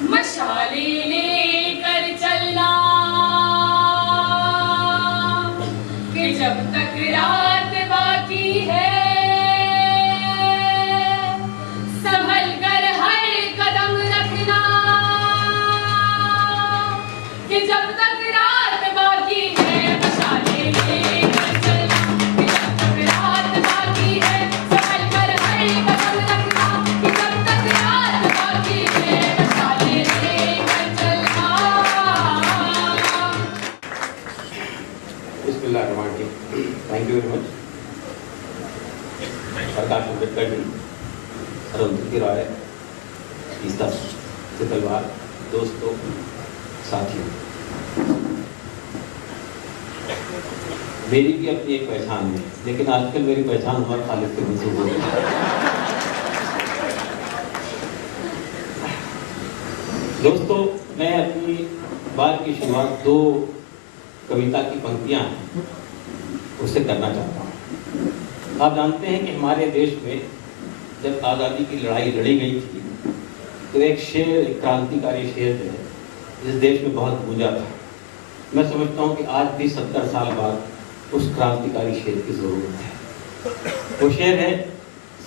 मशाले लेकर चलना कि जब तक रात बाकी है, संभल कर हर कदम रखना कि जब तक रात बाकी है। मशाले लेकर चलना कि जब तक रात बाकी है, संभल कर हर कदम रखना कि जब तक रात बाकी है। मशाले लेकर चलना। Thank you very much. Prakash Ambedkar ji, Arundhati Roy, Geeta Talwar, दोस्तों, साथियों, मेरी भी अपनी एक पहचान है, लेकिन आजकल मेरी पहचान हमारे खालिद से मंसूब हो गई है। दोस्तों, मैं अपनी बात की शुरुआत दो कविता की पंक्तियां हैं उससे करना चाहता हूँ। आप जानते हैं कि हमारे देश में जब आज़ादी की लड़ाई लड़ी गई थी तो एक शेर, एक क्रांतिकारी शेर जो है इस देश में बहुत गूंजा था। मैं समझता हूँ कि आज भी 70 साल बाद उस क्रांतिकारी शेर की ज़रूरत है। वो शेर है,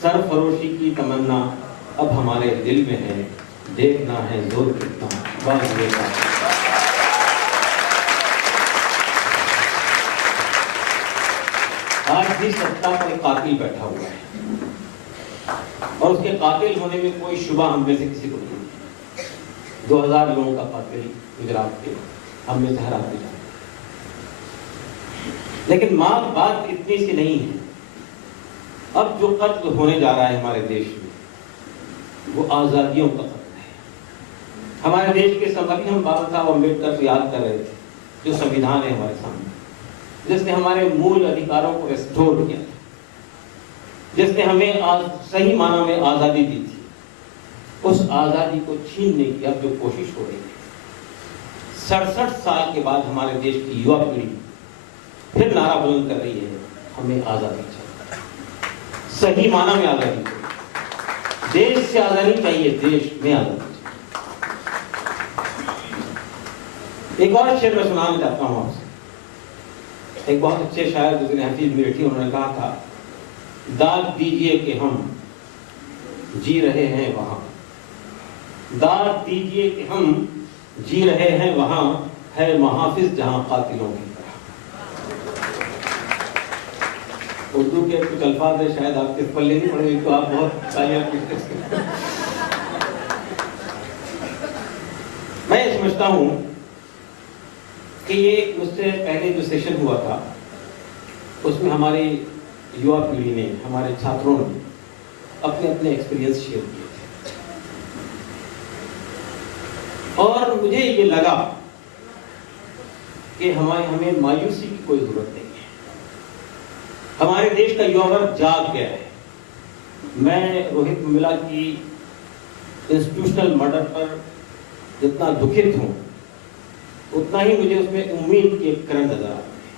सरफरोशी की तमन्ना अब हमारे दिल में है, देखना है जोर कितना बाज़ का। आज भी सत्ता पर एक कातिल बैठा हुआ है और उसके कातिल होने में कोई शुबा हम में से किसी को नहीं है। 2000 लोगों का कातिल गुजरात के, हम में से हर आदमी जानता है। लेकिन बात इतनी सी नहीं है। अब जो कत्ल होने जा रहा है हमारे देश में वो आजादियों का कत्ल है। हमारे देश के अभी हम बाबा साहब अम्बेडकर को याद कर रहे थे, जो संविधान है हमारे सामने, जिसने हमारे मूल अधिकारों को रिस्टोर किया था, जिसने हमें सही माना में आजादी दी थी। उस आजादी को छीनने की अब जो कोशिश हो रही है, 67 साल के बाद हमारे देश की युवा पीढ़ी फिर नारा बुलंद कर रही है, हमें आजादी चाहिए, सही माना में आजादी चाहिए, देश से आजादी चाहिए, देश में आजादी चाहिए। एक और शेर मैं सुनाना चाहता हूं आपसे। एक बहुत अच्छे शायर गुजरे हफीज मिर्ठी, उन्होंने कहा था, दाद दीजिए कि हम जी रहे हैं वहां, दाद दीजिए कि हम जी रहे हैं वहां, है महाफिज जहां कातिलों की तरह। उर्दू के कुछ अल्फाज है, शायद आपके पल्ले नहीं पड़ेगी तो आप बहुत तालियां पीटते। मैं समझता हूं कि ये मुझसे पहले जो सेशन हुआ था उसमें हमारी युवा पीढ़ी ने, हमारे छात्रों ने अपने अपने एक्सपीरियंस शेयर किए थे और मुझे ये लगा कि हमें मायूसी की कोई जरूरत नहीं है। हमारे देश का युवा वर्ग जाग गया है। मैं रोहित मुमिला की इंस्टीट्यूशनल मर्डर पर जितना दुखित हूं, उतना ही मुझे उसमें उम्मीद की एक किरण नजर आती है।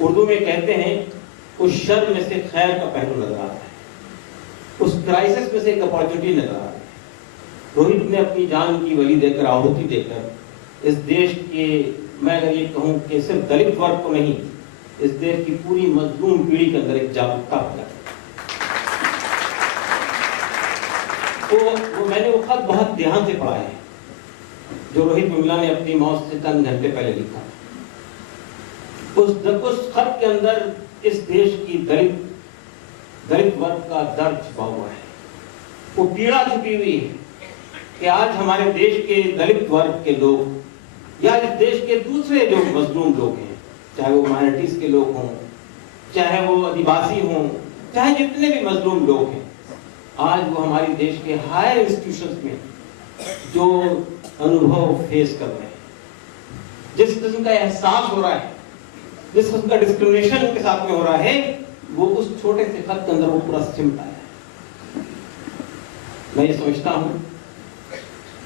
उर्दू में कहते हैं, उस शर में से खैर का पहलू नजर आता है, उस क्राइसिस में से एक अपॉर्चुनिटी नजर आ रही है। रोहित ने अपनी जान की बलि देकर, आहुति देकर इस देश के, मैं अगर ये कहूं कि सिर्फ दलित वर्ग को नहीं, इस देश की पूरी मजलूम पीढ़ी के अंदर एक जागरूकता पैदा की। तो मैंने वो खत बहुत ध्यान से पढ़ा है जो रोहित मुमिला ने अपनी मौत से चंद घंटे पहले लिखा। उस खत के अंदर इस देश की दलित वर्ग का दर्द छुपा हुआ है, वो पीड़ा छुपी हुई है कि आज हमारे देश के दलित वर्ग के लोग या इस देश के दूसरे जो मजलूम लोग हैं, चाहे वो माइनॉरिटीज के लोग हों, चाहे वो आदिवासी हों, चाहे जितने भी मजलूम लोग हैं, आज वो हमारे देश के हायर इंस्टीट्यूशंस में जो अनुभव फेस कर रहे हैं, जिस किस्म का एहसास हो रहा है, जिस किस्म का डिस्क्रिमिनेशन उनके साथ में हो रहा है, वो उस छोटे से खत के अंदर वो पूरा सिमटा है। मैं ये समझता हूं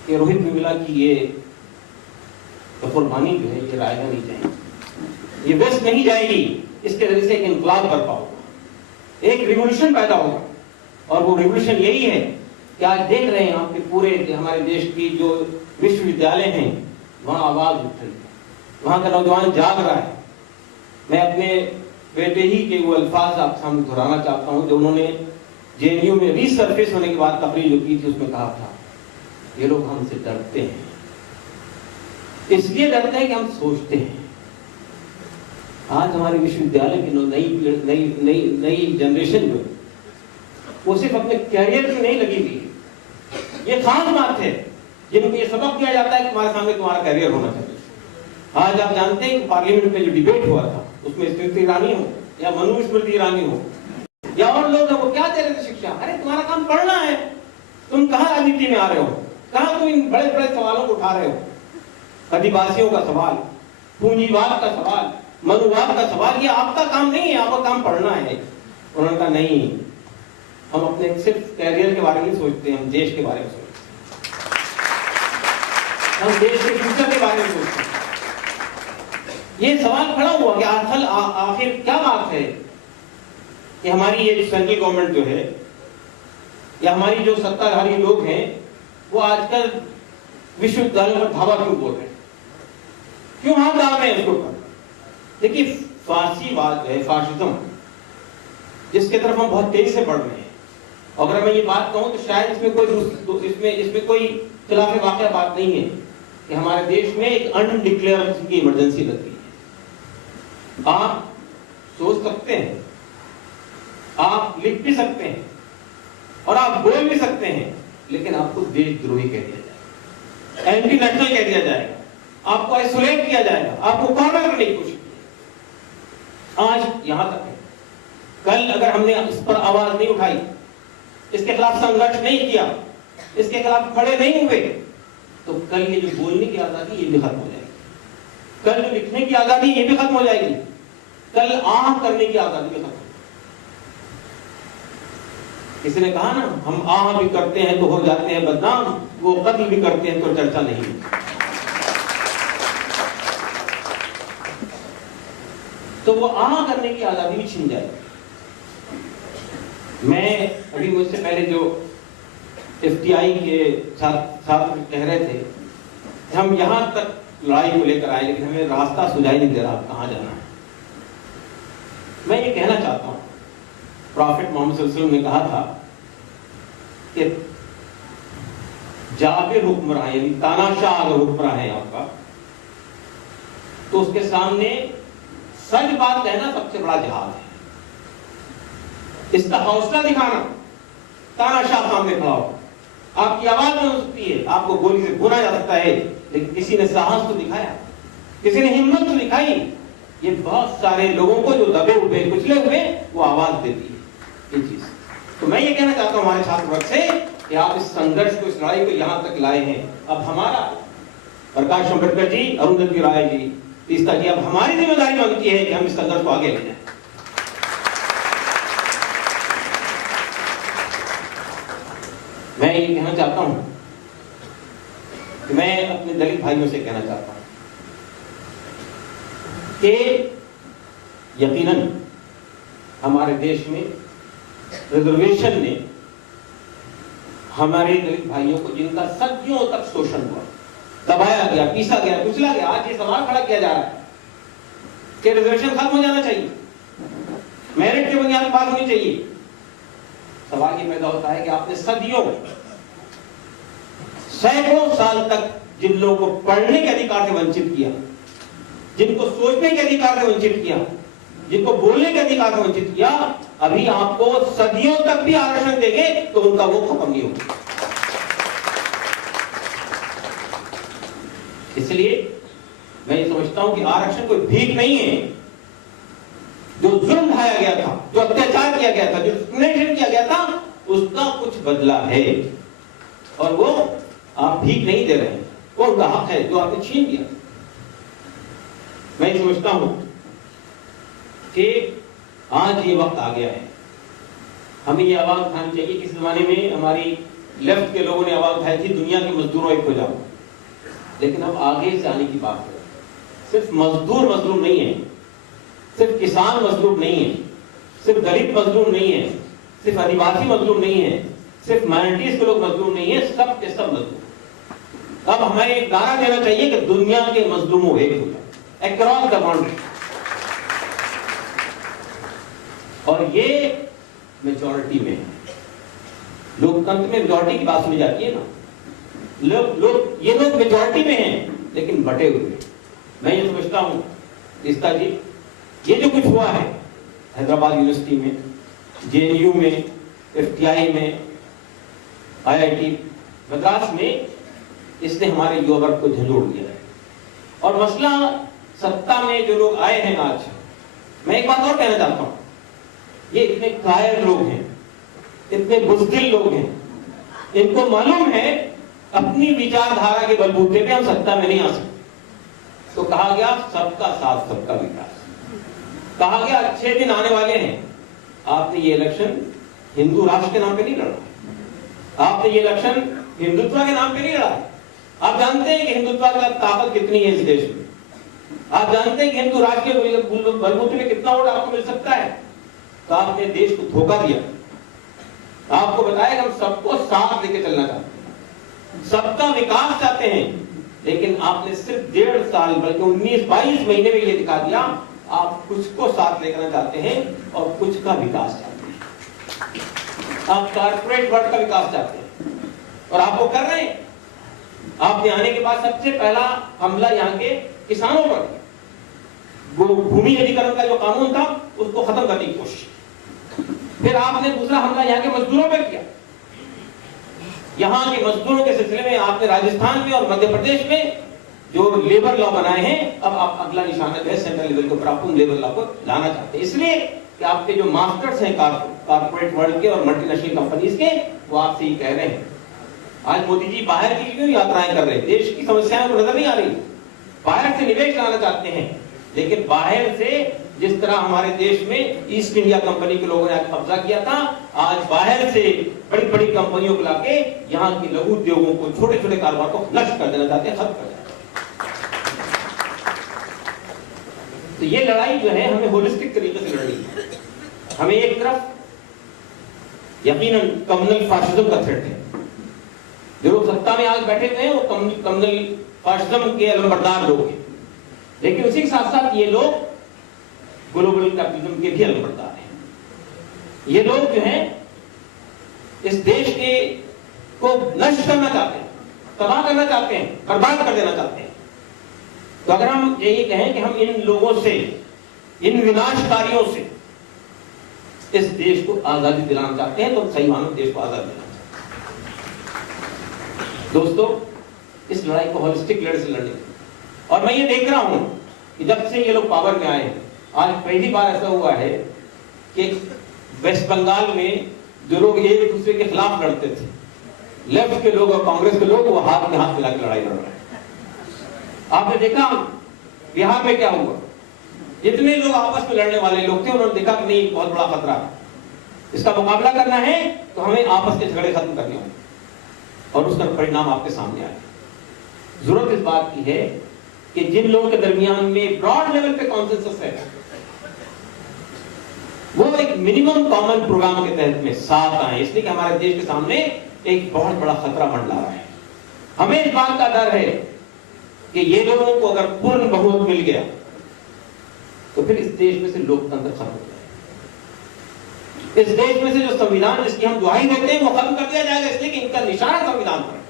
कि रोहित मुमिला की ये कुर्बानी जो है, ये रायगा नहीं जाएगी, ये वेस्ट नहीं जाएगी। इसके जरिए से एक इनकलाब बर्पा होगा, एक रिवॉल्यूशन पैदा होगा और वो रिवॉल्यूशन यही है कि आज देख रहे हैं आपके पूरे हमारे देश की जो विश्वविद्यालय हैं वहां आवाज उठ रही है, वहां का नौजवान जाग रहा है। मैं अपने बेटे ही के वो अल्फाज आपके सामने दोहराना चाहता हूं जो उन्होंने जेएनयू में रीसर्फेस होने के बाद तकरीर जो की थी उसमें कहा था, ये लोग हमसे डरते हैं, इसलिए डरते हैं कि हम सोचते हैं। आज हमारे विश्वविद्यालय की नई नई नई नई जनरेशन जो वो सिर्फ अपने कैरियर में नहीं लगी हुई, ये खास बात है जिनको ये सबक दिया जाता है कि तुम्हारे सामने तुम्हारा कैरियर होना चाहिए। आज आप जानते हैं कि पार्लियामेंट में जो डिबेट हुआ था उसमें स्मृति ईरानी हो या स्मृति ईरानी हो या और लोग वो क्या दे रहे थे शिक्षा, अरे तुम्हारा काम पढ़ना है, तुम कहां राजनीति में आ रहे हो, कहां तुम इन बड़े बड़े सवालों को उठा रहे हो, आदिवासियों का सवाल, पूंजीवाद का सवाल, मनुवाद का सवाल, ये आपका काम नहीं है, आपका काम पढ़ना है। उन्होंने कहा नहीं, हम अपने सिर्फ कैरियर के बारे में सोचते हैं, हम देश के बारे में सोचते हैं, हम देश के फ्यूचर के बारे में सोचते हैं। ये सवाल खड़ा हुआ कि आखिर क्या बात है कि हमारी ये सेंट्रल गवर्नमेंट जो है या हमारी जो सत्ताधारी लोग हैं वो आजकल विश्वविद्यालय पर धावा क्यों बोल रहे हैं, क्यों हाथ डाल रहे हैं इसके ऊपर। देखिए फारसीवाद है, फाशिज्म, जिसके तरफ हम बहुत तेजी से बढ़ रहे हैं। अगर मैं ये बात कहूं तो शायद इसमें कोई खिलाफ वाक़या बात नहीं है कि हमारे देश में एक अनडिक्लेयर की इमरजेंसी लग गई है। आप सोच सकते हैं, आप लिख भी सकते हैं और आप बोल भी सकते हैं, लेकिन आपको देशद्रोही कह दिया जाएगा, एंटी नेशनल कह दिया जाएगा, आपको आइसोलेट किया जाएगा, आपको कॉर्नर करने की कोशिश की। आज यहां तक है, कल अगर हमने इस पर आवाज नहीं उठाई, इसके खिलाफ संघर्ष नहीं किया, इसके खिलाफ खड़े नहीं हुए, तो कल ये जो बोलने की आजादी ये भी खत्म हो जाएगी, कल जो लिखने की आजादी ये भी खत्म हो जाएगी, कल आह करने की आजादी भी खत्म हो जाएगी। किसी ने कहा ना, हम आह भी करते हैं तो हो जाते हैं बदनाम, वो कत्ल भी करते हैं तो चर्चा नहीं। तो वो आह करने की आजादी भी छिन जाएगी। मैं अभी मुझसे पहले जो एफटीआई के छात्र कह रहे थे, हम यहां तक लड़ाई को लेकर आए लेकिन हमें रास्ता सुझाई नहीं दे रहा कहां जाना है। मैं ये कहना चाहता हूं, प्रॉफिट मोहम्मद सल्लल्लाहु अलैहि वसल्लम ने कहा था कि जाबिर हुक्मरां यानी तानाशाह अगर हुक्मरां है आपका, तो उसके सामने सच बात कहना सबसे बड़ा जहाद है। इसका हौसला दिखाना, तानाशाह सामने खड़ा हो, आपकी आवाज नहीं हो सकती है, आपको गोली से भुना जा सकता है, लेकिन किसी ने साहस तो दिखाया, किसी ने हिम्मत तो दिखाई। ये बहुत सारे लोगों को जो दबे हुए कुचले हुए वो आवाज देती है ये चीज। तो मैं ये कहना चाहता हूं हमारे छात्र वर्ग से कि आप इस संघर्ष को, इस लड़ाई को यहां तक लाए हैं। अब हमारा, प्रकाश अंबेडकर जी, अरुंधति राय जी, तीस्ता जी, अब हमारी जिम्मेदारी बनती है कि हम इस संघर्ष को आगे ले जाएं। मैं ये कहना चाहता हूं कि मैं अपने दलित भाइयों से कहना चाहता हूं कि यकीनन हमारे देश में रिजर्वेशन ने हमारे दलित भाइयों को, जिनका सदियों तक शोषण हुआ, दबाया गया, पीसा गया, कुचला गया, आज ये सवाल खड़ा किया जा रहा है कि रिजर्वेशन खत्म हो जाना चाहिए, मेरिट के बुनियाद पर बात होनी चाहिए। सवाल ये पैदा होता है कि आपने सदियों, सैकड़ों साल तक जिन लोगों को पढ़ने के अधिकार से वंचित किया, जिनको सोचने के अधिकार से वंचित किया, जिनको बोलने के अधिकार से वंचित किया, अभी आपको सदियों तक भी आरक्षण देंगे तो उनका वो खत्म नहीं होगा। इसलिए मैं ये समझता हूं कि आरक्षण कोई भीख नहीं है। जो जुल्म ढाया गया था, जो अत्याचार किया गया था, जो डिस्क्रिमिनेशन किया गया था, उसका कुछ बदला है और वो आप भीख नहीं दे रहे हैं, वो उनका हक है जो आपने छीन लिया। मैं समझता हूं कि आज ये वक्त आ गया है, हमें ये आवाज उठानी चाहिए। किस जमाने में हमारी लेफ्ट के लोगों ने आवाज उठाई थी, दुनिया के मजदूरों एक हो जाओ, लेकिन अब आगे से आने की बात है। सिर्फ मजदूर मजलूम नहीं है, सिर्फ किसान मजलूम नहीं है, सिर्फ दलित मजलूम नहीं है, सिर्फ आदिवासी मजलूम नहीं है, सिर्फ माइनॉरिटीज के लोग मजलूम नहीं है, सब के सब मजलूम। अब हमें एक नारा देना चाहिए कि दुनिया के मजलूमों एक हो जाए, अक्रॉस द बाउंड्री। और ये मेजॉरिटी में है। लोकतंत्र में मेजॉरिटी की बात सुनी जाती है ना, ये लोग मेजॉरिटी में हैं लेकिन बटे हुए हैं। मैं ये समझता हूं इसका जी, ये जो कुछ हुआ है हैदराबाद यूनिवर्सिटी में, जेएनयू में, एफटीआई में, आईआईटी मद्रास में, इसने हमारे युवा वर्ग को झंझोड़ दिया है। और मसला सत्ता में जो लोग आए हैं आज, मैं एक बात और कहना चाहता हूं, ये इतने कायर लोग हैं, इतने बुज़दिल लोग हैं, इनको मालूम है अपनी विचारधारा के बलबूते पे हम सत्ता में नहीं आ सकते। तो कहा गया सबका साथ सबका विकास, कहा गया अच्छे दिन आने वाले हैं। आपने ये इलेक्शन हिंदू राष्ट्र के नाम पे नहीं लड़ा, आपने ये इलेक्शन हिंदुत्व के नाम पे नहीं लड़ा। आप जानते हैं कि हिंदुत्व का ताकत कितनी है इस देश में, आप जानते हैं कि हिंदू राष्ट्र के बलबूते पे कितना वोट आपको मिल सकता है। तो आपने देश को धोखा दिया, आपको बताया कि हम सबको साथ लेके चलना चाहते हैं, सबका विकास चाहते हैं, लेकिन आपने सिर्फ 1.5 साल बल्कि 19-22 महीने में ये दिखा दिया आप कुछ को साथ लेकर चाहते हैं और कुछ का विकास चाहते हैं। आप कारपोरेट वर्ल्ड का विकास चाहते हैं और आप वो कर रहे हैं। आपने आने के बाद सबसे पहला हमला यहाँ के किसानों पर, भूमि अधिग्रहण का जो कानून था उसको खत्म करने की कोशिश। फिर आपने दूसरा हमला यहाँ के मजदूरों पर किया। यहाँ के मजदूरों के सिलसिले में आपने राजस्थान में और मध्य प्रदेश में जो लेबर लॉ बनाए हैं, अब आप अगला निशाना है सेंट्रल लेवल के ऊपर आप उन लेबर लॉ को लाना चाहते हैं, इसलिए कि आपके जो मास्टर्स हैं कारपोरेट वर्ल्ड के और मल्टीनेशनल कंपनीज के, वो आपसे ही कह रहे हैं। आज मोदी जी बाहर की क्यों यात्राएं कर रहे हैं, देश की समस्याएं को नजर नहीं आ रही। बाहर से निवेश लाना चाहते हैं, लेकिन बाहर से जिस तरह हमारे देश में ईस्ट इंडिया कंपनी के लोगों ने कब्जा किया था, आज बाहर से बड़ी बड़ी कंपनियों को लाके यहाँ के लघु उद्योगों को, छोटे छोटे कारोबार को नष्ट कर देना चाहते हैं, खत्म कर देना। तो ये लड़ाई जो है हमें होलिस्टिक तरीके से लड़नी है। हमें एक तरफ यकीनन कम्युनल फासिज्म का थ्रेट है, जो लोग सत्ता में आज बैठे हुए हैं वो कम्युनल फासिज्म के अलंबरदार लोग हैं, लेकिन उसी के साथ साथ ये लोग ग्लोबल कैपिटलिज्म के भी अलंबरदार हैं। ये लोग जो हैं इस देश के को नष्ट करना चाहते हैं, तबाह करना चाहते हैं, बर्बाद कर देना चाहते हैं। तो अगर हम यही कहें कि हम इन लोगों से, इन विनाशकारियों से इस देश को आजादी दिलाना चाहते हैं, तो सही मानो देश को आजादी दिलाना चाहते हैं। दोस्तों, इस लड़ाई को होलिस्टिक लड़ाई से लड़ने, और मैं ये देख रहा हूं कि जब से ये लोग पावर में आए, आज पहली बार ऐसा हुआ है कि वेस्ट बंगाल में जो लोग एक दूसरे के खिलाफ लड़ते थे, लेफ्ट के लोग और कांग्रेस के लोग, वो हाथ में हाथ मिला के लड़ाई लड़ रहे हैं। आपने देखा बिहार में क्या हुआ, जितने लोग आपस में लड़ने वाले लोग थे उन्होंने देखा कि नहीं बहुत बड़ा खतरा है, इसका मुकाबला करना है तो हमें आपस के झगड़े खत्म करने होंगे, और उसका परिणाम आपके सामने आया। जरूरत इस बात की है कि जिन लोगों के दरमियान में ब्रॉड लेवल पे कॉन्सेंसस है, वो एक मिनिमम कॉमन प्रोग्राम के तहत में साथ आए, इसलिए कि हमारे देश के सामने एक बहुत बड़ा खतरा मंडरा रहा है। हमें इस बात का डर है कि ये लोगों को अगर पूर्ण बहुमत मिल गया तो फिर इस देश में से लोकतंत्र खत्म हो जाएगा। इस देश में से जो संविधान जिसकी हम दुहाई देते हैं वो खत्म कर दिया जाएगा, इसलिए कि इनका निशाना संविधान पर है।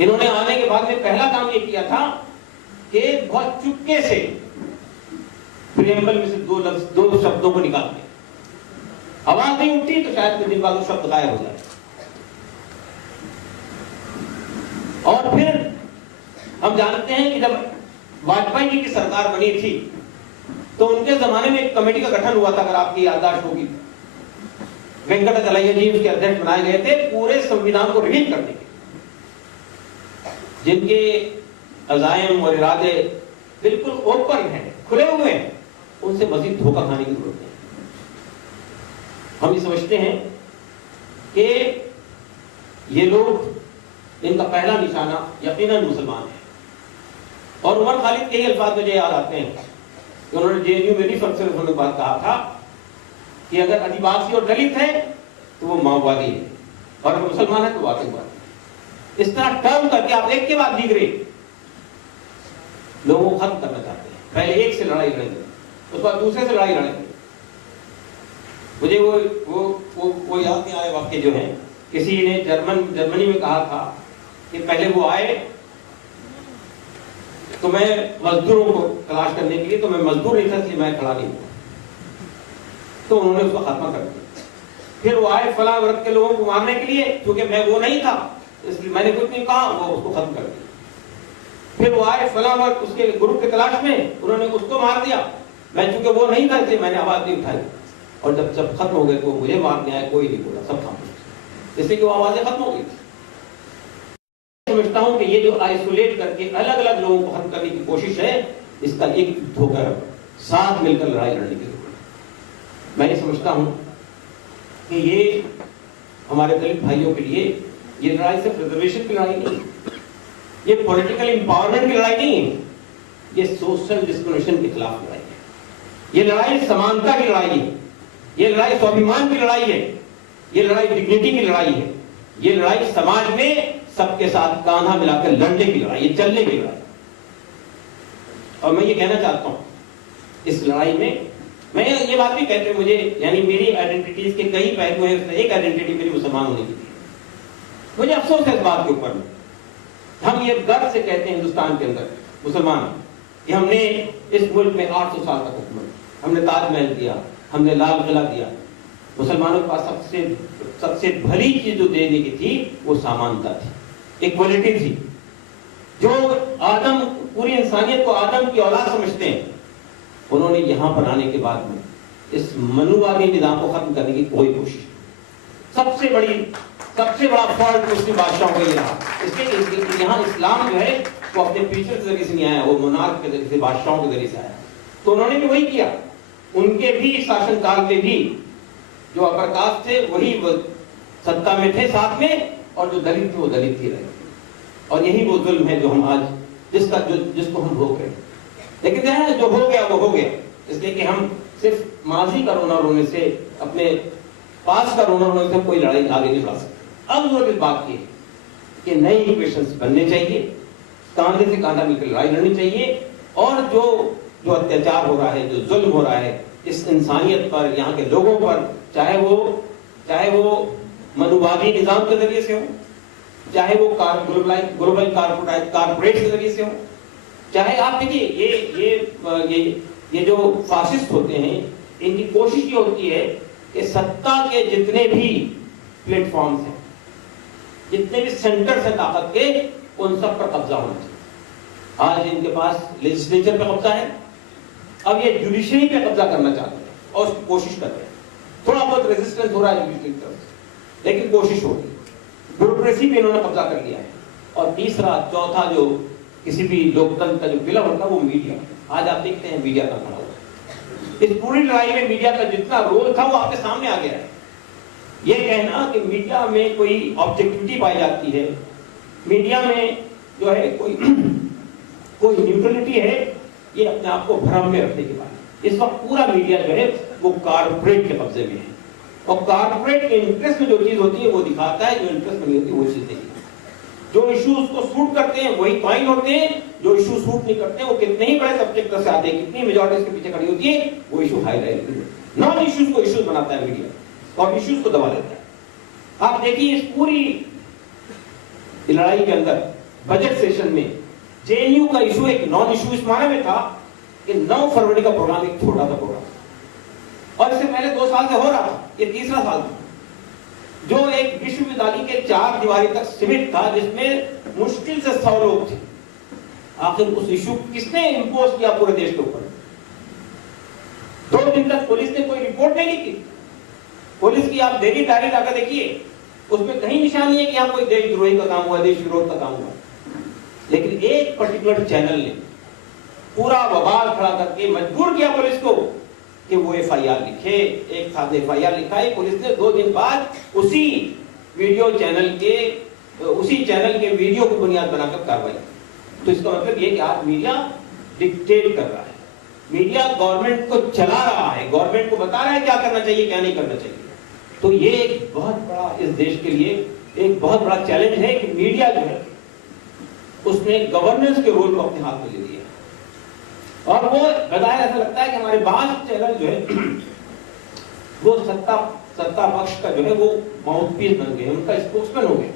इन्होंने आने के बाद में पहला काम ये किया था कि बहुत चुपके से प्रियम्बल में से दो शब्दों को निकाल दिया। आवाज नहीं उठी तो शायद कुछ दिन बाद वो शब्द गायब हो जाए। और फिर हम जानते हैं कि जब वाजपेयी जी की सरकार बनी थी तो उनके जमाने में एक कमेटी का गठन हुआ था, अगर आपकी याददाश्त होगी, वेंकटाचलैया जी उसके अध्यक्ष बनाए गए थे पूरे संविधान को रिवीव करने के, जिनके अज़ाइम और इरादे बिल्कुल ओपन हैं, खुले हुए हैं, उनसे मजीद धोखा खाने की जरूरत नहीं। हम ये समझते हैं कि ये लोग, इनका पहला निशाना यकीनन मुसलमान है। और उमर खालिद के ही अल्फाज मुझे याद आते हैं, उन्होंने जेएनयू में रिफर्क से उन्होंने बात कहा था कि अगर आदिवासी और दलित है तो वो माओवादी है, और अगर मुसलमान है तो वो आतंकवादी। इस तरह टर्म करके आप एक के बाद दीगरे लोगों को खत्म करना चाहते हैं। पहले एक से लड़ाई लड़ेंगे, उसके बाद दूसरे से लड़ाई लड़ेंगे। मुझे वो याद नहीं आए वाक्य जो है, किसी ने जर्मनी में कहा था कि पहले वो आए तो मैं मजदूरों को तलाश करने के लिए, तो मैं मजदूर नहीं था इसलिए मैं खड़ा नहीं हुआ, तो उन्होंने उसको खात्मा कर दिया। फिर वो आए फला वर्ग के लोगों को मारने के लिए, क्योंकि मैं वो नहीं था इसलिए मैंने कुछ नहीं कहा, वो उसको खत्म कर दिया। फिर वो आए फला वर्ग उसके ग्रुप की तलाश में, उन्होंने उसको मार दिया, मैं चूंकि वो नहीं था इसलिए मैंने आवाज नहीं उठाई, और जब खत्म हो गए तो मुझे मारने आए, कोई नहीं बोला, सब खामोश, इसलिए कि वो आवाजें खत्म हो गई। समझता हूं कि ये जो आइसोलेट करके अलग अलग लोगों को खत्म करने की कोशिश है, इसका एक होकर साथ मिलकर लड़ाई लड़ने की जरूरत है। मैं ये समझता हूं कि ये हमारे दलित भाइयों के लिए ये लड़ाई सिर्फ रिजर्वेशन की लड़ाई नहीं, ये पॉलिटिकल एम्पावरमेंट की लड़ाई नहीं है, ये सोशल डिस्क्रिमिनेशन के खिलाफ लड़ाई है, ये लड़ाई समानता की लड़ाई है, ये लड़ाई स्वाभिमान की लड़ाई है, ये लड़ाई डिग्निटी की लड़ाई है, ये लड़ाई समाज में सबके साथ कांधा मिलाकर लड़ने की लड़ाई, ये चलने की लड़ाई। और मैं ये कहना चाहता हूं, इस लड़ाई में मैं ये बात भी कहते हैं मुझे, यानी मेरी आइडेंटिटीज के कई पहलू हैं, उसमें एक आइडेंटिटी मेरी मुसलमान होने की थी। मुझे अफसोस है इस बात के ऊपर, हम ये गर्व से कहते हैं हिंदुस्तान के अंदर मुसलमान कि हमने इस मुल्क में 800 साल तक हुकूमत, हमने ताजमहल दिया, हमने लाल किला दिया। मुसलमानों के पास सबसे भली चीज जो देने की थी वो समानता थी, इक्वलिटी थी। जो आदम, पूरी इंसानियत को आदम की औलाद समझते हैं, उन्होंने यहां पर आने के बाद में इस मनुवादी निजाम को खत्म करने की कोई कोशिश, सबसे बड़ा फॉल्ट मुस्लिम बादशाहों का ये रहा। इसलिए यहाँ इस्लाम जो है वो अपने पीछे के जरिए से नहीं आया, वो मोनार्क के जरिए से, बादशाहों के जरिए से आया। तो उन्होंने भी वही किया, उनके भी शासनकाल में भी जो अपर कास्ट थे वही सत्ता में थे साथ में, और जो दलित थे वो दलित ही रहे। और यही वो जुल्म है जो हम आज जिसको हम भोग रहे हैं। लेकिन जो हो गया वो हो गया, इसलिए कि हम सिर्फ माजी का रोना रोने से, अपने पास का रोना रोने से कोई लड़ाई आगे नहीं बढ़ा सकते। अब जरूरत इस बात की है कि नए इक्वेशंस बनने चाहिए, कांधे से कांधा मिलकर लड़ाई लड़नी चाहिए, और जो अत्याचार हो रहा है, जो जुल्म हो रहा है इस इंसानियत पर, यहाँ के लोगों पर, चाहे वो मनुवादी निजाम के जरिए से हो, चाहे वो ग्लोबल कारपोरेट के जरिए से हो, चाहे आप देखिए ये जो फासिस्ट होते हैं, इनकी कोशिश ये होती है कि सत्ता के जितने भी प्लेटफॉर्म्स हैं, जितने भी सेंटर्स हैं ताकत के, उन सब पर कब्जा होना चाहिए। आज इनके पास लेजिस्लेचर पे कब्जा है, अब ये जुडिशरी पे कब्जा करना चाहते हैं और उसकी कोशिश कर रहे हैं। थोड़ा बहुत रेजिस्टेंस हो रहा है जुडिशरी की तरफ से, लेकिन कोशिश हो रही है। ब्यूरोक्रेसी पे इन्होंने कब्जा कर लिया है। और तीसरा चौथा जो किसी भी लोकतंत्र का जो पिलर होता है वो मीडिया। आज आप देखते हैं मीडिया का खड़ा हुआ है। इस पूरी लड़ाई में मीडिया का जितना रोल था वो आपके सामने आ गया है। ये कहना कि मीडिया में कोई ऑब्जेक्टिविटी पाई जाती है, मीडिया में जो है कोई न्यूट्रलिटी है, ये अपने आप को भ्रम में रखने की बात है। इस वक्त पूरा मीडिया जो है वो कारपोरेट के कब्जे में है, और कारपोरेट के इंटरेस्ट में जो चीज होती है वो दिखाता है, जो इंटरेस्ट में नहीं होती वो चीज देखती है। जो इश्यूज को सूट करते हैं वही कॉइन होते हैं, जो इशू सूट नहीं करते हैं वो कितने ही बड़े सब्जेक्ट से आते हैं, कितनी मेजॉरिटी के पीछे खड़ी होती है, वो इशू हाईलाइट होती है। नॉन इश्यूज को इश्यूज बनाता है मीडिया, और इश्यूज को दबा देता है। आप देखिए इस पूरी लड़ाई के अंदर बजट सेशन में जेएनयू का इशू एक नॉन इशू इस माने में था कि 9 फरवरी का प्रोग्राम एक छोटा सा प्रोग्राम, और इससे पहले 2 साल से हो रहा था, ये तीसरा साल था, जो एक विश्वविद्यालय के 4 दीवारी तक सीमित था, जिसमें मुश्किल से 100 लोग थे। आखिर उस इशू किसने इंपोज किया पूरे देश के ऊपर? 2 दिन तक पुलिस ने कोई रिपोर्ट नहीं की। पुलिस की आप डेली डायरी लाकर देखिए, उसमें कहीं निशान नहीं है कि यहाँ कोई देशद्रोही का काम हुआ, देश विरोध का काम हुआ। लेकिन एक पर्टिकुलर चैनल ने पूरा बवाल खड़ा करके मजबूर किया पुलिस को कि वो एफआईआर लिखे। एक साथ एफआईआर लिखाई पुलिस ने, 2 दिन बाद उसी चैनल के वीडियो को बुनियाद बनाकर कार्रवाई। तो इसका मतलब ये कि आज मीडिया डिक्टेट कर रहा है, मीडिया गवर्नमेंट को चला रहा है, गवर्नमेंट को बता रहा है क्या करना चाहिए क्या नहीं करना चाहिए। तो ये एक बहुत बड़ा इस देश के लिए एक बहुत बड़ा चैलेंज है कि मीडिया जो है उसने गवर्नेंस के रोल को अपने हाथ में ले लिया और वो बजाय ऐसा लगता है कि हमारे बाहर चैनल जो है वो सत्ता पक्ष का जो है वो माउथपीस बन गए, उनका स्पोक्समैन हो गए,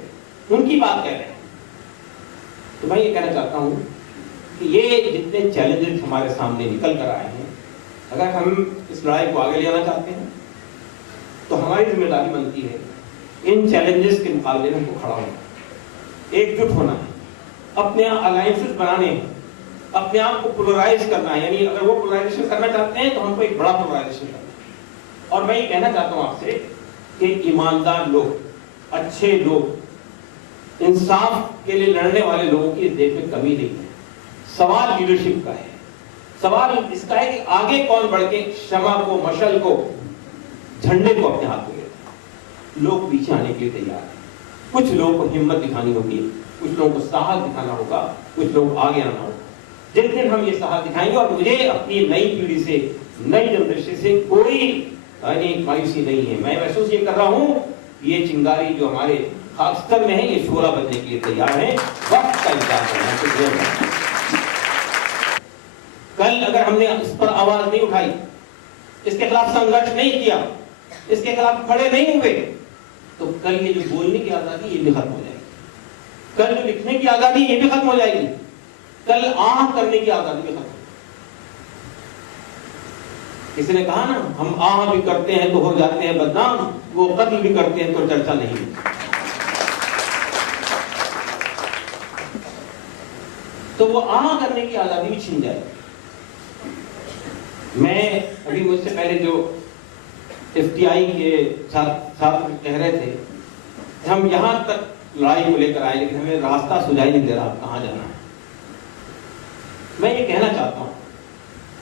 उनकी बात कह रहे हैं। तो मैं ये कहना चाहता हूं कि ये जितने चैलेंजेस हमारे सामने निकल कर आए हैं, अगर हम इस लड़ाई को आगे ले जाना चाहते हैं तो हमारी जिम्मेदारी बनती है इन चैलेंजेस के मुकाबले में हमको खड़ा होना, एकजुट होना है, अपने अलायंसेस बनाने हैं, अपने आप को पोलराइज करना है। यानी अगर वो पोलराइजेशन करना चाहते हैं तो हमको एक बड़ा पोलराइजेशन करना है। और मैं ये कहना चाहता हूं आपसे कि ईमानदार लोग, अच्छे लोग, इंसाफ के लिए लड़ने वाले लोगों की इस देश में कमी नहीं है। सवाल लीडरशिप का है, सवाल इसका है कि आगे कौन बढ़ के क्षमा को, मशल को, झंडे को अपने हाथ में लेता है। लोग पीछे आने के लिए तैयार हैं। कुछ लोगों को हिम्मत दिखानी होगी, कुछ लोगों को साहस दिखाना होगा, कुछ लोग आगे आना होगा। जिस दिन हम ये साहस दिखाएंगे, और मुझे अपनी नई पीढ़ी से, नई जनरेशन से कोई मायूसी नहीं है। मैं महसूस ये कर रहा हूं ये चिंगारी जो हमारे खासकर में है ये शोला बनने के लिए तैयार है, वक्त का इंतजार करना है। कल अगर हमने इस पर आवाज नहीं उठाई, इसके खिलाफ संघर्ष नहीं किया, इसके खिलाफ खड़े नहीं हुए, तो कल ये जो बोलने की आजादी ये भी खत्म हो जाएगी, कल जो लिखने की आजादी ये भी खत्म हो जाएगी, कल आह करने की आजादी भी खत्म। किसी ने कहा ना, हम आह भी करते हैं तो हो जाते हैं बदनाम, वो कत्ल भी करते हैं तो चर्चा नहीं होती। तो वो आह करने की आजादी भी छीन जाएगी। मैं अभी मुझसे पहले जो एफटीआई के छात्र कह रहे थे, हम यहां तक लड़ाई को लेकर आए लेकिन हमें रास्ता सुझाई नहीं दे रहा कहां जाना है। मैं ये कहना चाहता हूं,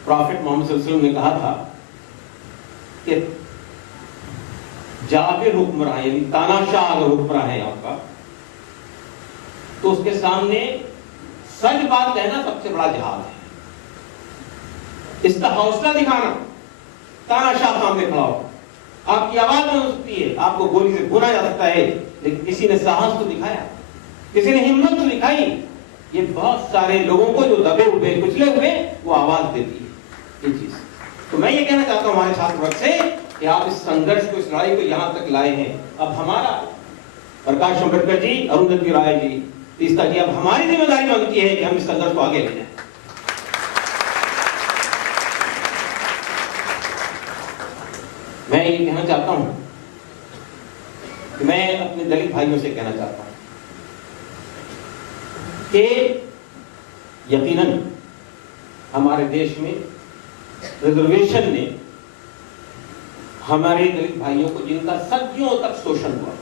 प्रॉफेट मोहम्मद सल्लल्लाहु अलैहि वसल्लम ने कहा था कि जाबिर हुक्मरां यानी तानाशाह अगर हुक्मरां है आपका, तो उसके सामने सच बात कहना सबसे बड़ा जिहाद है। इसका हौसला दिखाना, तानाशाह सामने खड़ा हो, आपकी आवाज बन सकती है, आपको गोली से भूना जा सकता है, लेकिन किसी ने साहस तो दिखाया, किसी ने हिम्मत तो दिखाई। ये बहुत सारे लोगों को जो दबे हुए, कुचले हुए, वो आवाज देती है ये चीज। तो मैं ये कहना चाहता हूं हमारे छात्र वर्ग से कि आप इस संघर्ष को, इस लड़ाई को यहां तक लाए हैं। अब हमारा, प्रकाश अंबेडकर जी, अरुंधति राय जी, तीस्ता जी, अब हमारी जिम्मेदारी बनती है कि हम इस संघर्ष को आगे ले जाएं। मैं ये कहना चाहता हूं कि मैं अपने दलित भाइयों से कहना चाहता हूं कि यकीनन हमारे देश में रिजर्वेशन ने हमारे दलित भाइयों को, जिनका सदियों तक शोषण हुआ,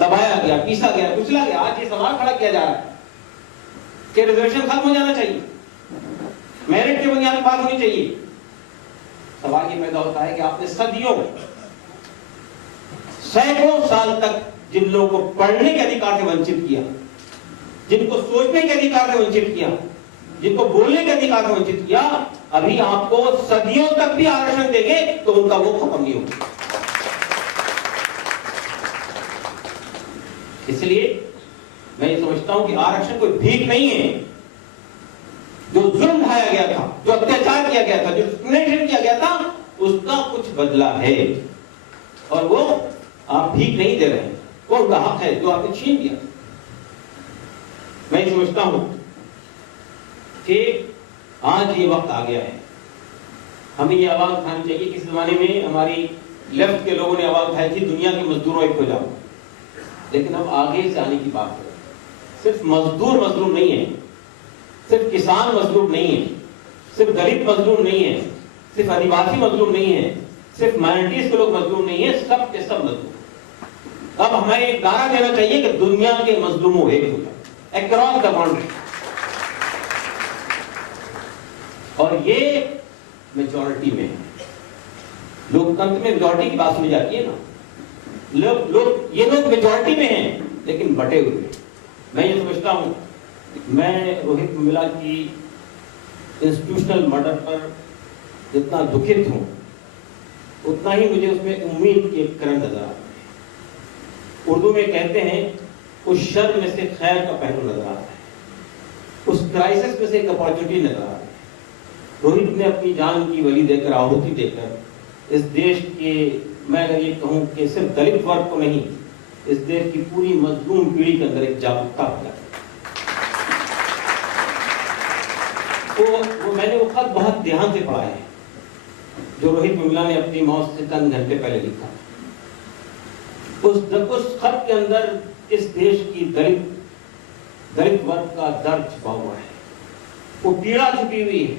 दबाया गया, पीसा गया, कुचला गया, आज ये सवाल खड़ा किया जा रहा है कि रिजर्वेशन खत्म हो जाना चाहिए, मेरिट की बुनियाद पर बात होनी चाहिए। सवाल ये पैदा होता है कि आपने सदियों, सैकड़ों साल तक जिन लोगों को पढ़ने के अधिकार से वंचित किया, जिनको सोचने के अधिकार से वंचित किया, जिनको बोलने के अधिकार से वंचित किया, अभी आपको सदियों तक भी आरक्षण देंगे तो उनका वो खत्म नहीं होगा। इसलिए मैं ये समझता हूं कि आरक्षण कोई भीख नहीं है। जो जुल्म ढाया गया था, जो अत्याचार किया गया था, जो डिस्क्रिमिनेशन किया गया था, उसका कुछ बदला है, और वो आप भीख नहीं दे रहे हैं, वो उनका हक है जो आपने छीन लिया। मैं समझता हूं कि आज ये वक्त आ गया है, हमें ये आवाज उठानी चाहिए। किस जमाने में हमारी लेफ्ट के लोगों ने आवाज उठाई थी, दुनिया के मजदूरों एक हो जाओ, लेकिन अब आगे से आने की बात है। सिर्फ मजदूर मजलूम नहीं है, सिर्फ किसान मजलूम नहीं है, सिर्फ दलित मजलूम नहीं है, सिर्फ आदिवासी मजलूम नहीं है, सिर्फ माइनॉरिटीज के लोग मजलूम नहीं है, सब के सब मजलूम। अब हमें एक नारा देना चाहिए कि दुनिया के मजलूमों एक हो जाए, अक्रॉस द बाउंड्री। और ये मेजॉरिटी में है। लोकतंत्र में मेजॉरिटी की बात सुनी जाती है ना, ये लोग मेजॉरिटी में हैं लेकिन बटे हुए। मैं ये समझता हूं, मैं रोहित मिला की इंस्टीट्यूशनल मर्डर पर जितना दुखित हूं, उतना ही मुझे उसमें उम्मीद की एक किरण नजर आती है। उर्दू में कहते हैं उस शर में से खैर का पहलू नजर आता है, उस क्राइसिस में से एक अपॉर्चुनिटी नजर आ रही है। रोहित ने अपनी जान की बलि देकर, आहुति देकर इस देश के, मैं अगर ये कहूँ कि सिर्फ दलित वर्ग को नहीं, इस देश की पूरी मजलूम पीढ़ी के अंदर एक जागरूकता पैदा की। तो मैंने वो खत बहुत ध्यान से पढ़ा है जो रोहित वेमुला ने अपनी मौत से चंद घंटे पहले लिखा। उस खत के अंदर इस देश की दलित वर्ग का दर्द छुपा हुआ है, वो पीड़ा छुपी हुई है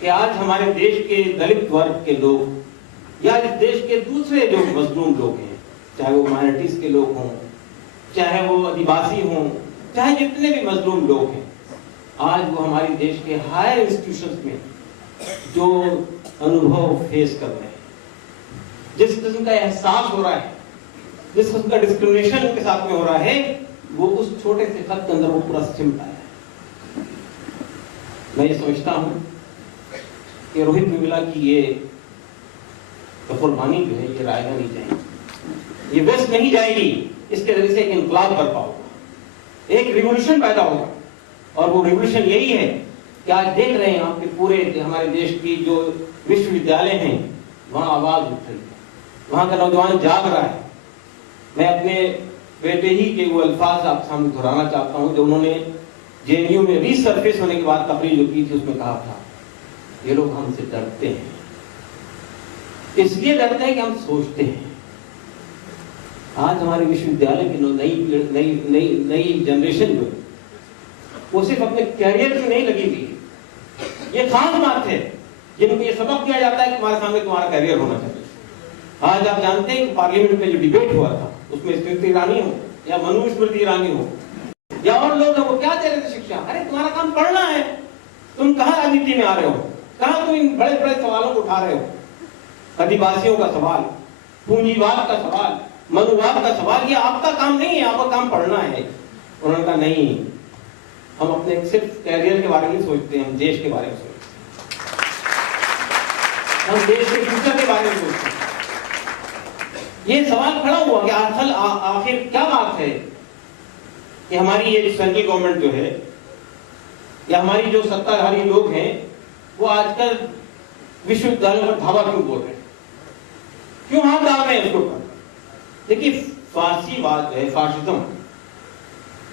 कि आज हमारे देश के दलित वर्ग के लोग या इस देश के दूसरे जो मजलूम लोग हैं, चाहे वो माइनॉरिटीज के लोग हों, चाहे वो आदिवासी हों, चाहे जितने भी मजलूम लोग हैं, आज वो हमारे देश के हायर इंस्टीट्यूशंस में जो अनुभव फेस कर रहे हैं, जिस किस्म का एहसास हो रहा है, जिस किस्म का डिस्क्रिमिनेशन उनके साथ में हो रहा है, वो उस छोटे से खत के अंदर वो पूरा सिमटा है। मैं ये समझता हूं कि रोहित वेमुला की ये कुर्बानी जो है ये रायगा नहीं जाएगी, ये वेस्ट नहीं जाएगी। इसके जरिए से एक इंकलाब बर्पा होगा, एक रिवॉल्यूशन पैदा होगा, और वो रिवॉल्यूशन यही है कि आज देख रहे हैं आपके पूरे हमारे देश की जो विश्वविद्यालय हैं वहां आवाज उठ रही है, वहां का नौजवान जाग रहा है। मैं अपने बेटे ही के वो अल्फाज आपके सामने दोहराना चाहता हूं जो उन्होंने जेएनयू में रीसर्फेस होने के बाद तकरीर जो की थी, उसमें कहा था, ये लोग हमसे डरते हैं, इसलिए डरते हैं कि हम सोचते हैं। आज हमारे विश्वविद्यालय की नई जनरेशन जो है वो सिर्फ अपने कैरियर में नहीं लगी हुई है, ये खास बात है जिनको ये सबक दिया जाता है कि तुम्हारे सामने तुम्हारा कैरियर होना चाहिए। आज आप जानते हैं कि पार्लियामेंट में जो डिबेट हुआ था उसमें स्मृति ईरानी हो या मनुस्मृति ईरानी हो या और लोग हैं, वो क्या दे रहे थे शिक्षा? अरे तुम्हारा काम पढ़ना है, तुम कहाँ राजनीति में आ रहे हो, कहाँ तुम इन बड़े बड़े सवालों को उठा रहे हो? आदिवासियों का सवाल, पूंजीवाद का सवाल, मनुवाद का सवाल, ये आपका काम नहीं है, आपका काम पढ़ना है। उन्होंने कहा नहीं, हम अपने सिर्फ कैरियर के बारे में सोचते हैं, हम देश के बारे में सोचते हैं, हम देश के फ्यूचर के बारे में सोचते हैं। ये सवाल खड़ा हुआ कि आखिर क्या बात है कि हमारी ये सेंट्रल गवर्नमेंट जो है या हमारी जो सत्ताधारी लोग हैं वो आजकल विश्वविद्यालयों पर धावा क्यों बोल रहे हैं, क्यों हाथ डाल रहे हैं इसके ऊपर? देखिए, फारसीवाद है, फाशिज्म,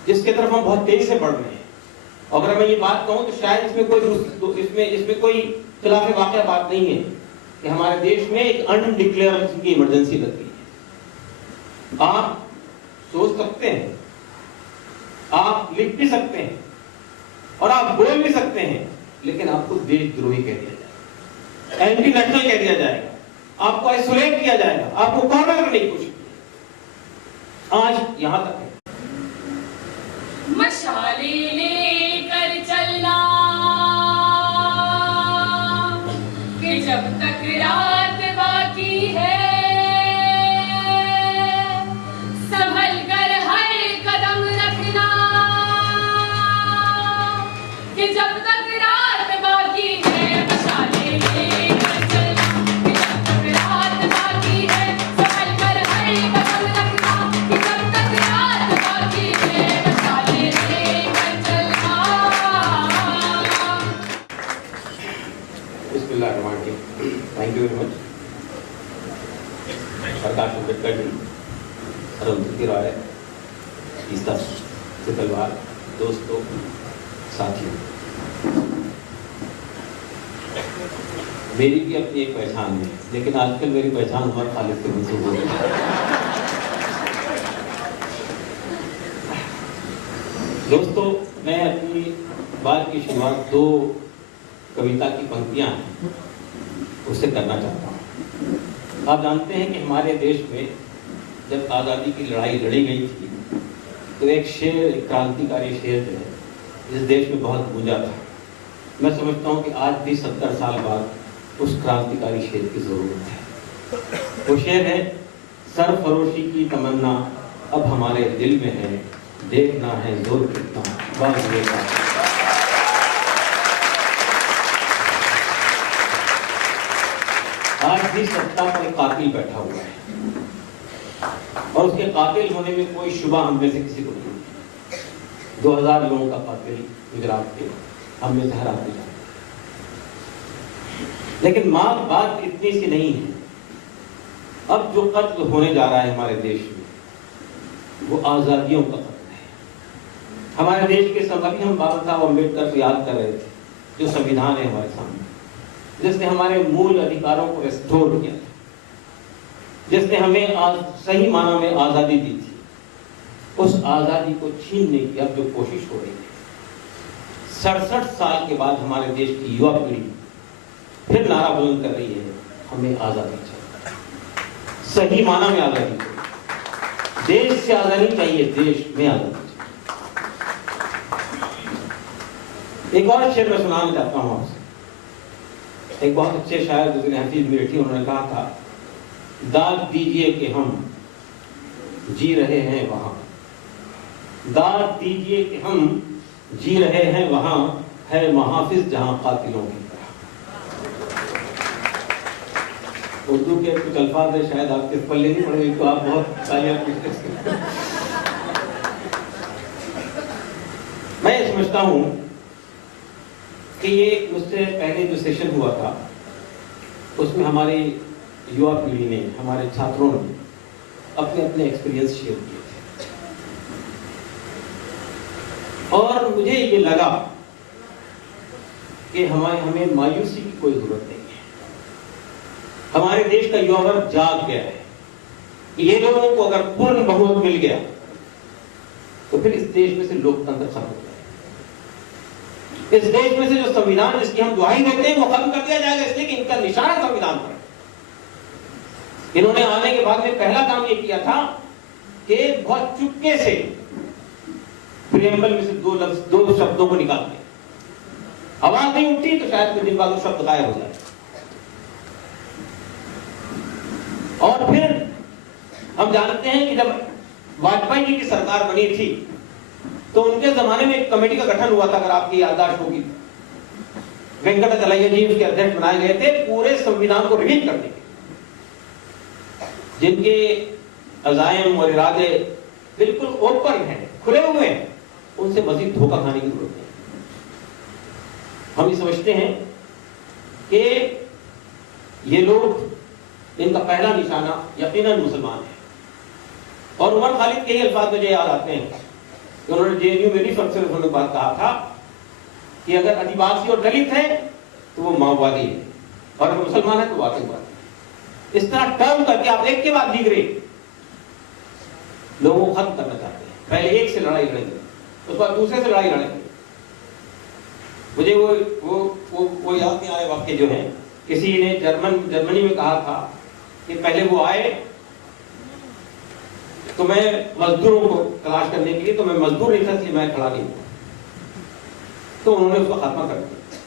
जिसके तरफ हम बहुत तेजी से बढ़ रहे हैं। अगर मैं ये बात कहूं तो शायद इसमें कोई खिलाफ वाक़या बात नहीं है कि हमारे देश में एक अनडिक्लेयर की इमरजेंसी लग गई है। आप सोच सकते हैं, आप लिख भी सकते हैं और आप बोल भी सकते हैं, लेकिन आपको देशद्रोही कह दिया जाएगा, एंटी नेशनल कह दिया जाएगा, आपको आइसोलेट किया जाएगा, आपको कॉर्नर करने की कोशिश की। आज यहां तक है। मशाले लेकर चलना कि जब तक रात बाकी है, संभल कर हर कदम रखना कि जब तक रात बाकी है। मशाले लेकर चलना कि जब तक रात बाकी है, संभल कर हर कदम रखना कि जब तक रात बाकी है। मशाले लेकर चलना। Thank you very much. Prakash Ambedkar ji, Arundhati Roy, Geeta Sitalvar, दोस्तों, साथियों, मेरी भी अपनी एक पहचान है, लेकिन आजकल मेरी पहचान हर खालिद से मंसूब हो गई है। दोस्तों, मैं अपनी बात की शुरुआत दो कविता की पंक्तियां हैं उससे करना चाहता हूँ। आप जानते हैं कि हमारे देश में जब आज़ादी की लड़ाई लड़ी गई थी तो एक शेर, एक क्रांतिकारी शेर जो है इस देश में बहुत गूंजा था। मैं समझता हूँ कि आज भी 70 साल बाद उस क्रांतिकारी शेर की जरूरत है। वो शेर है, सरफरोशी की तमन्ना अब हमारे दिल में है, देखना है जोर कितना बाजुए का। आज भी सत्ता पर एक कातिल बैठा हुआ है और और उसके कातिल होने में कोई शुबा हम में से किसी को नहीं। 2000 लोगों का कातिल गुजरात के, हम में से हर आदमी जानता। लेकिन बात इतनी सी नहीं है। अब जो कत्ल होने जा रहा है हमारे देश में वो आजादियों का कत्ल है। हमारे देश के अभी हम बाबा साहब अम्बेडकर को याद कर रहे थे, जो संविधान है हमारे सामने, जिसने हमारे मूल अधिकारों को रिस्टोर किया था, जिसने हमें सही मानों में आजादी दी थी। उस आजादी को छीनने की अब जो कोशिश हो रही है, 67 साल के बाद हमारे देश की युवा पीढ़ी फिर नारा बुलंद कर रही है, हमें आजादी चाहिए, सही माना में आजादी चाहिए, देश से आजादी चाहिए, देश में आजादी चाहिए। एक और शेर मैं सुनाना चाहता हूं आपसे। एक बहुत अच्छे शायर गुज़रे हफीज मिर्ठी, उन्होंने कहा था, दाद दीजिए कि हम जी रहे हैं वहां, दाद दीजिए कि हम जी रहे हैं वहां, है महाफिज जहां कातिलों की तरह। उर्दू के कुछ अल्फाज है, शायद आपके पल्ले नहीं पड़े तो आप बहुत तालियां पूछते। मैं ये समझता हूं कि ये मुझसे पहले जो सेशन हुआ था उसमें हमारी युवा पीढ़ी ने, हमारे छात्रों ने अपने अपने एक्सपीरियंस शेयर किए थे, और मुझे ये लगा कि हमें मायूसी की कोई जरूरत नहीं है। हमारे देश का युवा वर्ग जाग गया है। ये लोगों को अगर पूर्ण बहुमत मिल गया तो फिर इस देश में से लोकतंत्र खत्म हो जाएगा। इस देश में से जो संविधान जिसकी हम दुहाई देते हैं वो खत्म कर दिया जाएगा, इसलिए कि इनका निशाना संविधान पर है। इन्होंने आने के बाद में पहला काम ये किया था कि बहुत चुपके से प्रियम्बल में से दो शब्दों को निकाल दिया। आवाज नहीं उठती तो शायद कुछ दिन बाद वो शब्द गायब हो जाए। और फिर हम जानते हैं कि जब वाजपेयी जी की सरकार बनी थी तो उनके जमाने में एक कमेटी का गठन हुआ था, अगर आपकी याददाश्त होगी। वेंकटाचलैया जी उसके अध्यक्ष बनाए गए थे, पूरे संविधान को रिवील करने के। जिनके अज़ाइम और इरादे बिल्कुल ओपन हैं, खुले हुए हैं, उनसे मजीद धोखा खाने की जरूरत नहीं। हम ये समझते हैं कि ये लोग, इनका पहला निशाना यकीनन मुसलमान है। और उमर खालिद के ही अल्फाज मुझे याद आते हैं, उन्होंने जेएनयू में रिसर्च से उन्होंने बात कहा था कि अगर आदिवासी और दलित है तो वो माओवादी है, और अगर मुसलमान है तो वो आतंकवादी। इस तरह टर्म करके आप एक के बाद दीगरे लोगों को खत्म करना चाहते हैं। पहले एक से लड़ाई लड़ेंगे, उसके बाद दूसरे से लड़ाई लड़ेंगे। मुझे वो याद नहीं आए वाक्य जो है, किसी ने जर्मनी में कहा था कि पहले वो आए तो मैं मजदूरों को तलाश करने के लिए, तो मैं मजदूर नहीं था इसलिए मैं खड़ा नहीं हुआ, तो उन्होंने उसको खत्म कर दिया।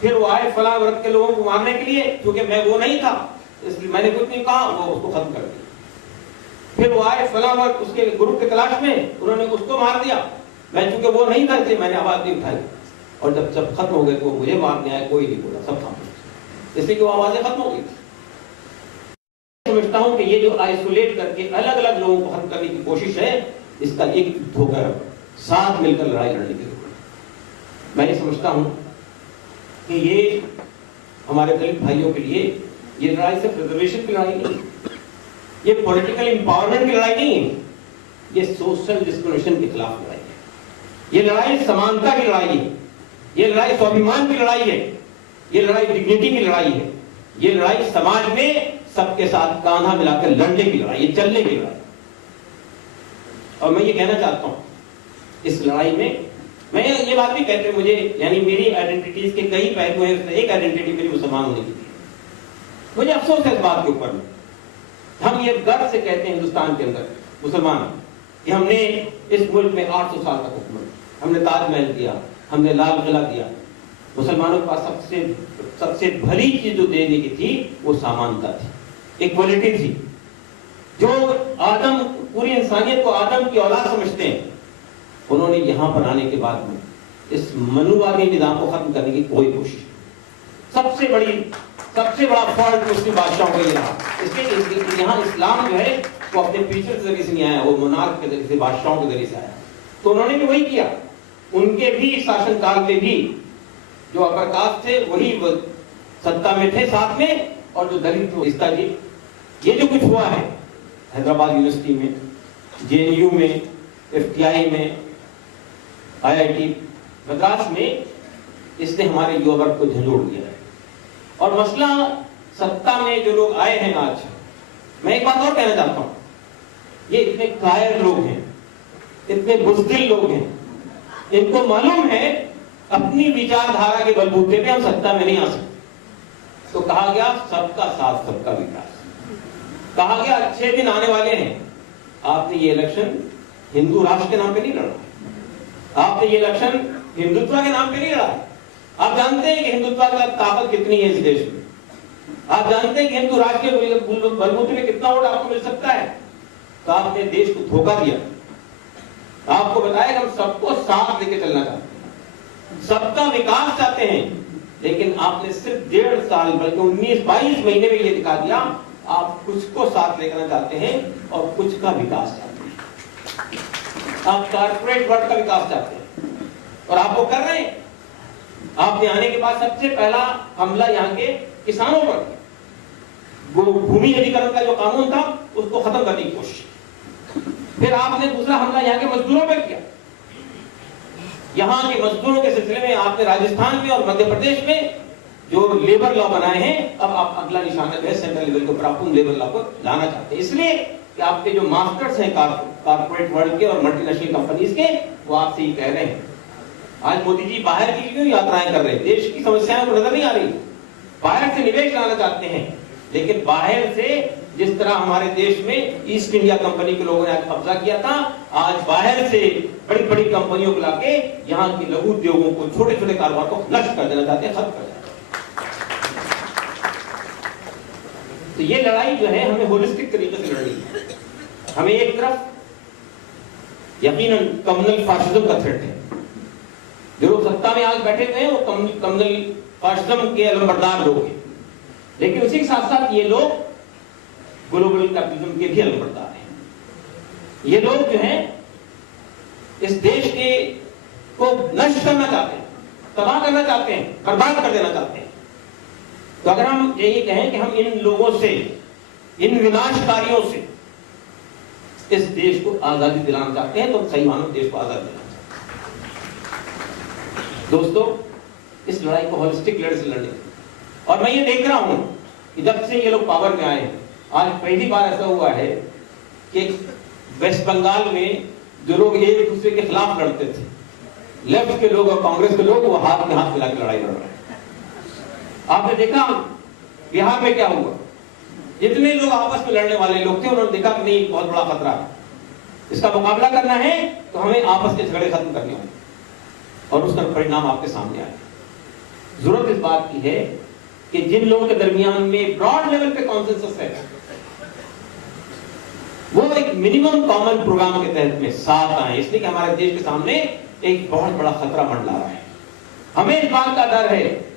फिर वो आए फला वर्ग के लोगों को मारने के लिए, क्योंकि मैं वो नहीं था इसलिए मैंने कुछ नहीं कहा, वो उसको खत्म कर दिया। फिर वो आए फला वर्ग उसके ग्रुप की तलाश में, उन्होंने उसको मार दिया, मैं चूंकि वो नहीं था इसलिए मैंने आवाज नहीं उठाई। और जब सब खत्म हो गए तो मुझे मारने आए, कोई नहीं बोला, सब खामोश, इसलिए कि वो आवाजें खत्म हो गई। समझता हूं कि ये जो आइसोलेट करके अलग अलग लोगों को खत्म करने की कोशिश है, इसका एक होकर साथ मिलकर लड़ाई लड़ने की जरूरत है। मैं ये समझता हूं कि ये हमारे दलित भाइयों के लिए ये लड़ाई सिर्फ रिजर्वेशन की लड़ाई नहीं, ये पॉलिटिकल एम्पावरमेंट की लड़ाई नहीं है, ये सोशल डिस्क्रिमिनेशन के खिलाफ लड़ाई है। ये लड़ाई समानता की लड़ाई है, ये लड़ाई स्वाभिमान की लड़ाई है, ये लड़ाई डिग्निटी की लड़ाई है, ये लड़ाई समाज में सबके साथ कांधा मिलाकर लड़ने की लड़ाई, ये चलने की लड़ाई। और मैं ये कहना चाहता हूं, इस लड़ाई में मैं ये बात भी कहते हैं मुझे, यानी मेरी आइडेंटिटीज के कई पहलू हैं, एक आइडेंटिटी मेरी मुसलमान होने की थी। मुझे अफसोस है इस बात के ऊपर में। हम ये गर्व से कहते हैं हिंदुस्तान के अंदर मुसलमान कि हमने इस मुल्क में 800 साल तक हुकूमत, हमने ताजमहल दिया, हमने लाल किला दिया। मुसलमानों के पास सबसे भली चीज जो देने की थी वो समानता थी, इक्वलिटी थी। जो आदम, पूरी इंसानियत को आदम की औलाद समझते हैं, उन्होंने यहां पर आने के बाद में इस मनुवादी निजाम को खत्म करने की कोई कोशिश, सबसे बड़ा फॉल्ट मुस्लिम बादशाहों को ये रहा। इसलिए यहाँ इस्लाम जो है वो अपने पीछे के जरिए से नहीं आया, वो मोनार्क के जरिए से, बादशाहों के जरिए से आया। तो उन्होंने भी वही किया। उनके भी शासनकाल में भी जो अपर कास्ट थे वही सत्ता में थे साथ में, और जो दलित थे इसका जी ये जो कुछ हुआ है हैदराबाद यूनिवर्सिटी में, JNU में, FTI में, IIT मद्रास में, इसने हमारे युवा वर्ग को झंझोड़ दिया है। और मसला सत्ता में जो लोग आए हैं आज, मैं एक बात और कहना चाहता हूं, ये इतने कायर लोग हैं, इतने बुज़दिल लोग हैं, इनको मालूम है अपनी विचारधारा के बलबूते पे हम सत्ता में नहीं आ सकते। तो कहा गया सबका साथ सबका विकास, कहा गया अच्छे दिन आने वाले हैं। आपने ये इलेक्शन हिंदू राष्ट्र के नाम पे नहीं लड़ा, आपने ये इलेक्शन हिंदुत्व के नाम पे नहीं लड़ा। आप जानते हैं कि हिंदुत्व का ताकत कितनी है इस देश में, आप जानते हैं कि हिंदू राष्ट्र के बलबूते में कितना वोट आपको मिल सकता है। तो आपने देश को धोखा दिया, आपको बताया कि हम सबको साथ लेके चलना चाहते हैं, सबका विकास चाहते हैं, लेकिन आपने सिर्फ 1.5 साल बल्कि 19-22 महीने में ये दिखा दिया आप कुछ को साथ लेकर चाहते हैं और कुछ का विकास चाहते हैं। आप कारपोरेट वर्ल्ड का विकास चाहते हैं और आप वो कर रहे हैं। आपने आने के बाद सबसे पहला हमला यहाँ के किसानों पर, भूमि अधिग्रहण का जो कानून था उसको खत्म करने की कोशिश। फिर आपने दूसरा हमला यहाँ के मजदूरों पर किया। यहाँ के मजदूरों के सिलसिले में आपने राजस्थान में और मध्य प्रदेश में जो लेबर लॉ बनाए हैं, अब आप अगला निशाना है सेंट्रल लेवल के ऊपर आप उन लेबर लॉ को लाना चाहते हैं, इसलिए कि आपके जो मास्टर्स हैं कारपोरेट वर्ल्ड के और मल्टीनेशनल कंपनीज के, वो आपसे ही कह रहे हैं। आज मोदी जी बाहर की क्यों यात्राएं कर रहे हैं? देश की समस्याएं को नजर नहीं आ रही, बाहर से निवेश लाना चाहते हैं, लेकिन बाहर से जिस तरह हमारे देश में ईस्ट इंडिया कंपनी के लोगों ने कब्जा किया था, आज बाहर से बड़ी बड़ी कंपनियों को लाके यहाँ के लघु उद्योगों को, छोटे छोटे कारोबार को नष्ट कर देना चाहते हैं, खत्म कर देना। तो ये लड़ाई जो है हमें होलिस्टिक तरीके से लड़नी है। हमें एक तरफ यकीनन कम्युनल फासिज्म का थ्रेट है, जो लोग सत्ता में आज बैठे हुए हैं वो कम्युनल फासिज्म के अलंबरदार लोग हैं, लेकिन उसी के साथ साथ ये लोग ग्लोबल कैपिटलिज्म के भी अलंबरदार हैं। ये लोग जो हैं इस देश के को नष्ट करना चाहते हैं, तबाह करना चाहते हैं, बर्बाद कर देना चाहते हैं। तो अगर हम यही कहें कि हम इन लोगों से, इन विनाशकारियों से इस देश को आजादी दिलाना चाहते हैं, तो सही मानो देश को आजादी दिलाना चाहते हैं। दोस्तों, इस लड़ाई को होलिस्टिक लड़ाई से लड़ने, और मैं ये देख रहा हूं कि जब से ये लोग पावर में आए, आज पहली बार ऐसा हुआ है कि वेस्ट बंगाल में जो लोग एक दूसरे के खिलाफ लड़ते थे, लेफ्ट के लोग और कांग्रेस के लोग, वो हाथ में हाथ मिलाकर लड़ाई लड़ रहे हैं। आपने देखा बिहार में क्या हुआ, जितने लोग आपस में लड़ने वाले लोग थे उन्होंने देखा कि नहीं बहुत बड़ा खतरा है, इसका मुकाबला करना है तो हमें आपस के झगड़े खत्म करने होंगे, और उसका परिणाम आपके सामने आया। जरूरत इस बात की है कि जिन लोगों के दरमियान में ब्रॉड लेवल पे कॉन्सेंसस है, वो एक मिनिमम कॉमन प्रोग्राम के तहत में साथ आए, इसलिए कि हमारे देश के सामने एक बहुत बड़ा खतरा मंडरा रहा है। हमें इस बात का डर है